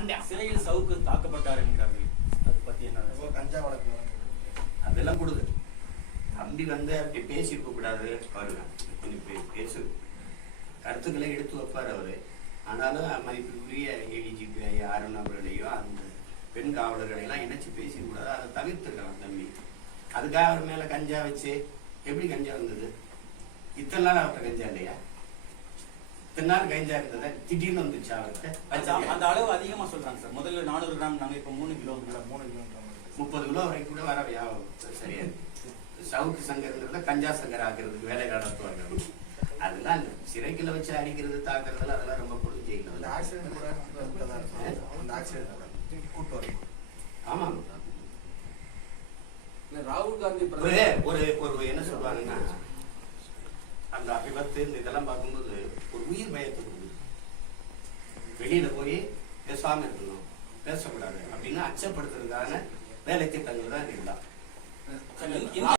சிறையில் சவுக்கு தாக்கப்பட்டார் என்கிறார்கள் அது பத்தி என்ன கஞ்சா வழக்கு அதெல்லாம் கொடுது தம்பி வந்து அப்படி பேசியிருக்க கூடாது. பாருங்க கொஞ்சம் பேசு. கருத்துக்களை எடுத்து வைப்பார் அவரு. ஆனாலும் மதிப்புக்குரிய ஏடிஜிபி ஐயா அருண் அவர்களையும் அந்த பெண் காவலர்களை எல்லாம் இணைச்சு பேசிக்கூடாது அதை தவிர்த்துக்கலாம் தம்பி. அதுக்காக அவர் மேல கஞ்சா வச்சு எப்படி கஞ்சா வந்தது? இத்தனை நாள் அவர்கிட்ட கஞ்சா இல்லையா? இத்தனை நாள் கஞ்சா இருந்ததா திடீர்னு வந்துச்சு அவர்கிட்ட அந்த- அளவு அதிகமா சொல்றாங்க சார். முதல்ல நானூறு கிராம் நாங்க இப்ப மூணு கிலோ மூணு கிலோமீட்டர் முப்பது கிலோ வரைக்கும் கூட வர சரியா. சவுக்கு சங்கர்ன்றத கஞ்சா சங்கர் ஆக்குறதுக்கு வேலை நடத்துவாங்க. அதெல்லாம். சிறைக்குள்ள வச்சு அடிக்கிறது தாக்குறதுல அதெல்லாம் ரொம்ப பொழுது இந்த ஜெயிக்கல ஆக்சிடென்ட் கூட இருக்கதா இருக்கு. அந்த ஆக்சிடென்ட் கூட. கூட்டு வரணும். ஆமாங்க இல்ல, ராகுல் காந்தி ஒரு ஒரு ஒரு என்ன சொல்லுவாங்கன்னா அந்த விபத்து இந்த இதெல்லாம் பார்க்கும்போது வெளியில போய் பேசாம இருக்கணும் பேசக்கூடாது. அப்படின்னு அச்சப்படுத்துறதுக்கான வேலை திட்டங்கள் தான் இதுதான்.